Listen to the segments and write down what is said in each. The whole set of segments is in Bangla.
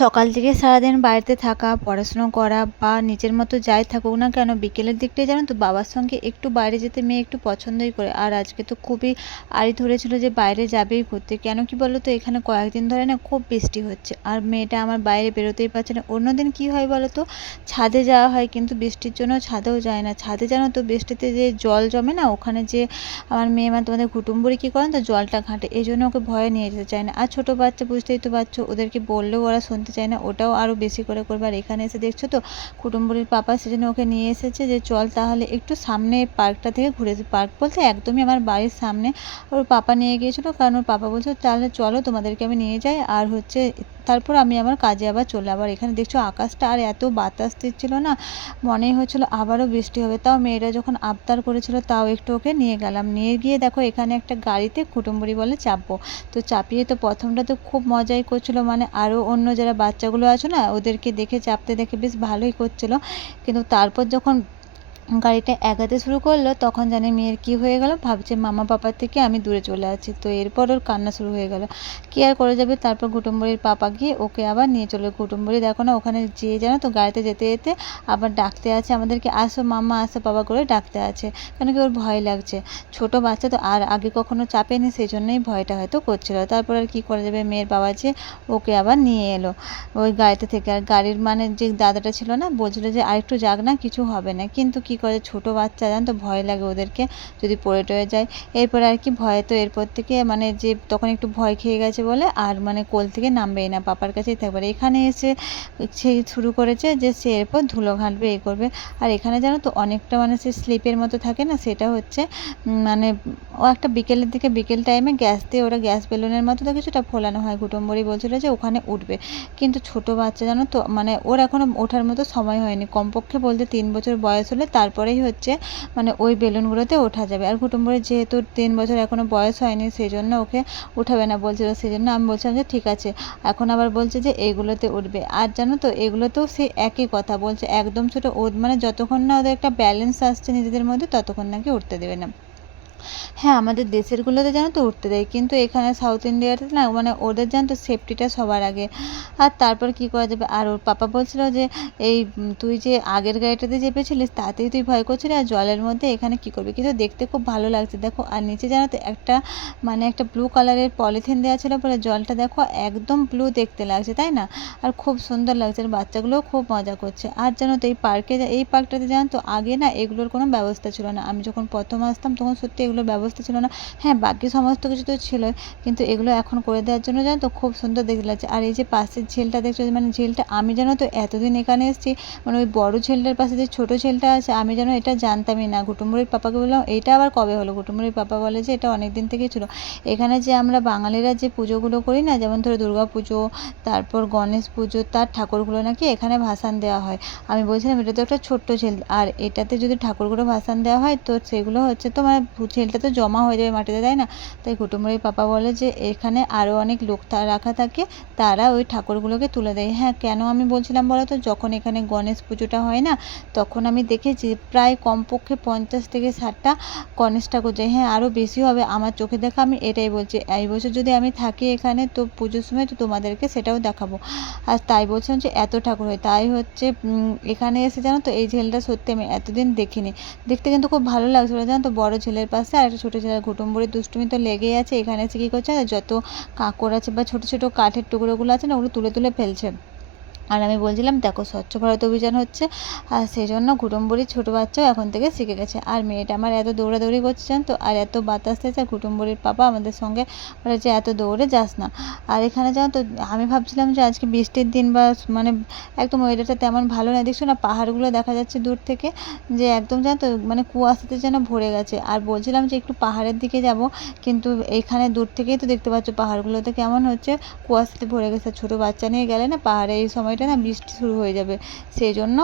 সকাল থেকে সারাদিন বাড়িতে থাকা, পড়াশুনো করা বা নিজের মতো যাই থাকুক না কেন, বিকেলের দিকটায় জানো তো, বাবার সঙ্গে একটু বাইরে যেতে মেয়ে একটু পছন্দই করে। আর আজকে তো খুবই আড়ি ধরেছিল যে বাইরে যাবেই ঘুরতে। কেন কি বলো তো এখানে কয়েকদিন ধরে না খুব বৃষ্টি হচ্ছে। আর মেয়েটা আমার বাইরে বেরোতেই পারছে না। অন্যদিন কী হয় বলো তো ছাদে যাওয়া হয় কিন্তু বৃষ্টির জন্য ছাদেও যায় না। ছাদে জানো তো, বৃষ্টিতে যে জল জমে না, ওখানে যে আমার মেয়ে মানে তোমাদের কুটুম্বুরি কী করেন তো, জলটা ঘাঁটে। এই জন্য ওকে ভয়ে নিয়ে যেতে চায় না। আর ছোটো বাচ্চা, বুঝতেই তো পারছ, ওদেরকে বললেও ওরা শুনতে চায় না, ওটাও আরও বেশি করে করবে আর এখানে এসে দেখছ তো, কুটুম্বরের পাপা সেজন্য ওকে নিয়ে এসেছে যে, চল তাহলে একটু সামনে পার্কটা থেকে ঘুরে পার্ক বলতে একদমই আমার বাড়ির সামনে। ওর পাপা নিয়ে গিয়েছিল, কারণ ওর পাপা বলছে, তাহলে চলো তোমাদেরকে আমি নিয়ে যাই। আর হচ্ছে তারপর আমি আমার কাজে আবার চলে আবার এখানে দেখছ আকাশটা আর এত বাতাস দিচ্ছিল না মনেই হচ্ছিল আবারও বৃষ্টি হবে। তাও মেয়েরা যখন আবদার করেছিল তাও একটু ওকে নিয়ে গেলাম। নিয়ে গিয়ে দেখো এখানে একটা গাড়িতে কুটুম্বুরি বলে চাপবো। তো চাপিয়ে তো প্রথমটা তো খুব মজাই করছিল মানে আরও অন্য যারা বাচ্চাগুলো আছে না, ওদেরকে দেখে চাপতে দেখে বেশ ভালোই করছিল। কিন্তু তারপর যখন গাড়িটা এগাতে শুরু করল, তখন জানে মেয়ের কি হয়ে গেল, ভাবছে মামা পাপার থেকে আমি দূরে চলে আছি। তো এরপর ওর কান্না শুরু হয়ে গেল। কি আর করে যাবে? তারপর কুটুম্বরির পাপা গিয়ে ওকে আবার নিয়ে চলে কুটুম্বরি দেখো না, ওখানে যেয়ে জানো তো গাড়িতে যেতে যেতে আবার ডাকতে আছে আমাদেরকে, আসো মামা, আসো বাবা করে ডাকতে আছে। কেন কি ওর ভয় লাগছে। ছোট বাচ্চা তো আর আগে কখনো চাপেনি সেই জন্যই ভয়টা হয়তো করছিল। তারপর আর কি করা যাবে? মেয়ের বাবা যে ওকে আবার নিয়ে এলো ওই গাড়িতে থেকে। আর গাড়ির মানে যে দাদাটা ছিল না, বলছিল যে আরেকটু যাক না, কিছু হবে না। কিন্তু কি করে ছোটো বাচ্চা, জানো তো? ভয় লাগে ওদেরকে যদি পড়ে টড়ে যায়। এরপরে আর কি ভয়ে তো এরপর থেকে মানে যে তখন একটু ভয় খেয়ে গেছে বলে আর মানে কোল থেকে নামবেই না, পাপার কাছেই থাকবে। আর এখানে এসে সে শুরু করেছে যে সে এরপর ধুলো ঘাঁটবে, এ করবে। আর এখানে জানো তো অনেকটা মানে সে স্লিপের মতো থাকে না, সেটা হচ্ছে মানে ও একটা বিকেলের দিকে, বিকেল টাইমে গ্যাস দিয়ে ওরা গ্যাস বেলুনের মতো তো কিছুটা ফোলানো হয়। কুটুম্বরি বলছিল যে ওখানে উঠবে। কিন্তু ছোট বাচ্চা জানো তো মানে ওর এখনও ওঠার মতো সময় হয়নি। কমপক্ষে বলতে তিন বছর বয়স হলে তারপরেই হচ্ছে মানে ওই বেলুনগুলোতে ওঠা যাবে। আর কুটুম্বরের যেহেতু তিন বছর এখনও বয়স হয়নি সেই জন্য ওকে উঠাবে না বলছিল। সেই জন্য আমি বলছিলাম যে, ঠিক আছে। এখন আবার বলছে যে এইগুলোতে উঠবে। আর জানো তো, এগুলোতেও সেই একই কথা বলছে। একদম ছোটো মানে যতক্ষণ না ওদের একটা ব্যালেন্স আসছে নিজেদের মধ্যে, ততক্ষণ নাকি উঠতে দেবে না। হ্যাঁ আমাদের দেশেরগুলোতে জানো তো উঠতে দেয়। কিন্তু এখানে সাউথ ইন্ডিয়াতে না মানে ওদের জানো তো সেফটিটা সবার আগে। আর তারপর কী করা যাবে? আর ওর পাপা বলছিল যে, এই তুই যে আগের গাড়িটাতে চেপেছিলিস, তাতেই তুই ভয় করছিলি আর জলের মধ্যে এখানে কী করবি? কিন্তু দেখতে খুব ভালো লাগছে। দেখো, আর নিচে জানো তো একটা মানে একটা ব্লু কালারের পলিথিন দেওয়া ছিল বলে জলটা দেখো একদম ব্লু দেখতে লাগছে, তাই না? আর খুব সুন্দর লাগছে, আর বাচ্চাগুলোও খুব মজা করছে। আর জানো তো এই পার্কে এই পার্কটাতে জানো তো আগে না এগুলোর কোনো ব্যবস্থা ছিল না। আমি যখন প্রথম আসতাম, তখন সত্যি এগুলোর ব্যবস্থা ছিল না। হ্যাঁ বাকি সমস্ত কিছু তো ছিলই কিন্তু এগুলো এখন করে দেওয়ার জন্য জানো তো খুব সুন্দর দেখতে লাগছে। আর এই যে পাশের ঝিলটা দেখছ মানে ঝিলটা আমি জানো তো এতদিন এখানে এসেছি মানে ওই বড় ঝিলটার পাশে যে ছোটো ঝিলটা আছে, আমি যেন এটা জানতামই না। কুটুম্বুরির পাপাকে বললাম এইটা আবার কবে হলো? কুটুম্বুরির পাপা বলে যে, এটা অনেক দিন থেকেই ছিল। এখানে যে আমরা বাঙালিরা যে পুজোগুলো করি না, যেমন ধরো দুর্গা পুজো, তারপর গণেশ পুজো, তার ঠাকুরগুলো নাকি এখানে ভাসান দেওয়া হয়। আমি বলছিলাম, এটা তো একটা ছোট্ট ঝিল। আর এটাতে যদি ঠাকুরগুলো ভাসান দেওয়া হয়, তো সেগুলো হচ্ছে তো মানে তো জমা হয়ে যাবে মাটিতে, তাই না? তাই কুটুম্বরির পাপা বলে যে, এখানে আরও অনেক লোক রাখা থাকে, তারা ওই ঠাকুরগুলোকে তুলে দেয়। হ্যাঁ কেন আমি বলছিলাম বলো তো? যখন এখানে গণেশ পুজোটা হয় না, তখন আমি দেখেছি প্রায় কমপক্ষে পঞ্চাশ থেকে ষাটটা গণেশ ঠাকুর যায়। হ্যাঁ আরও বেশি হবে। আমার চোখে দেখা আমি এটাই বলছি। এই বছর যদি আমি থাকি এখানে, তো পুজোর সময় তো তোমাদেরকে সেটাও দেখাবো। আর তাই বলছিলাম যে, এত ঠাকুর হয়। তাই হচ্ছে এখানে এসে জানো তো, এই ঝিলটা সত্যি আমি এতদিন দেখিনি। দেখতে কিন্তু খুব ভালো লাগছিল। জানো তো, বড় ঝিলের পাশে আর একটা ছোটো ছেলের কুটুম্বরের দুষ্টুমি তো লেগেই আছে। এখানে এসে কী করছে? যত কাঁকড় আছে বা ছোটো ছোটো কাঠের টুকরোগুলো আছে না, ওগুলো তুলে তুলে ফেলছে। আর আমি বলছিলাম, দেখো, স্বচ্ছ ভারত অভিযান হচ্ছে, আর সেই জন্য কুটুম্বরির ছোটো বাচ্চাও এখন থেকে শিখে গেছে। আর মেয়েটা আমার এত দৌড়াদৌড়ি করছে তো? আর এত বাতাস দিয়েছে কুটুম্বরির পাপা আমাদের সঙ্গে বলেছে এত দৌড়ে যাস না। আর এখানে জানো তো, আমি ভাবছিলাম যে, আজকে বৃষ্টির দিন বা মানে একদম ওয়েদারটা তেমন ভালো না, দেখছ না? পাহাড়গুলো দেখা যাচ্ছে দূর থেকে যে, একদম জানো তো মানে কুয়াশাতে যেন ভরে গেছে। আর বলছিলাম যে, একটু পাহাড়ের দিকে যাব, কিন্তু এইখানে দূর থেকেই তো দেখতে পাচ্ছ পাহাড়গুলোতে কেমন হচ্ছে, কুয়াশাতে ভরে গেছে। ছোটো বাচ্চা নিয়ে গেলে না, পাহাড়ে এই সময় সময়টা না বৃষ্টি শুরু হয়ে যাবে। সেই জন্য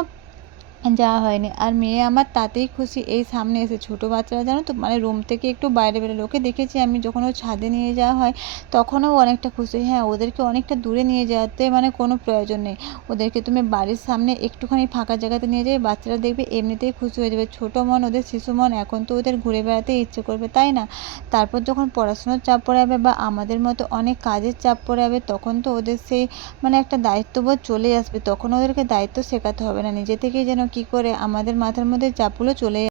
যাওয়া হয়নি। আর মেয়ে আমার তাতেই খুশি। এই সামনে এসে ছোটো বাচ্চারা জানো তো মানে রুম থেকে একটু বাইরে বেরোলে ওকে দেখেছি আমি যখন ও ছাদে নিয়ে যাওয়া হয় তখনও অনেকটা খুশি। হ্যাঁ ওদেরকে অনেকটা দূরে নিয়ে যাওয়াতে মানে কোনো প্রয়োজন নেই। ওদেরকে তুমি বাড়ির সামনে একটুখানি ফাঁকা জায়গাতে নিয়ে যাবে বাচ্চারা দেখবে এমনিতেই খুশি হয়ে যাবে। ছোটো মন, ওদের শিশু মন, এখন তো ওদের ঘুরে বেড়াতে ইচ্ছে করবে, তাই না? তারপর যখন পড়াশোনার চাপ পড়ে যাবে বা আমাদের মতো অনেক কাজের চাপ পড়ে যাবে তখন তো ওদের সেই মানে একটা দায়িত্ববোধ চলে আসবে। তখন ওদেরকে দায়িত্ব শেখাতে হবে না। নিজে থেকেই যেন কী করে আমাদের মাথার মধ্যে চাপগুলো চলে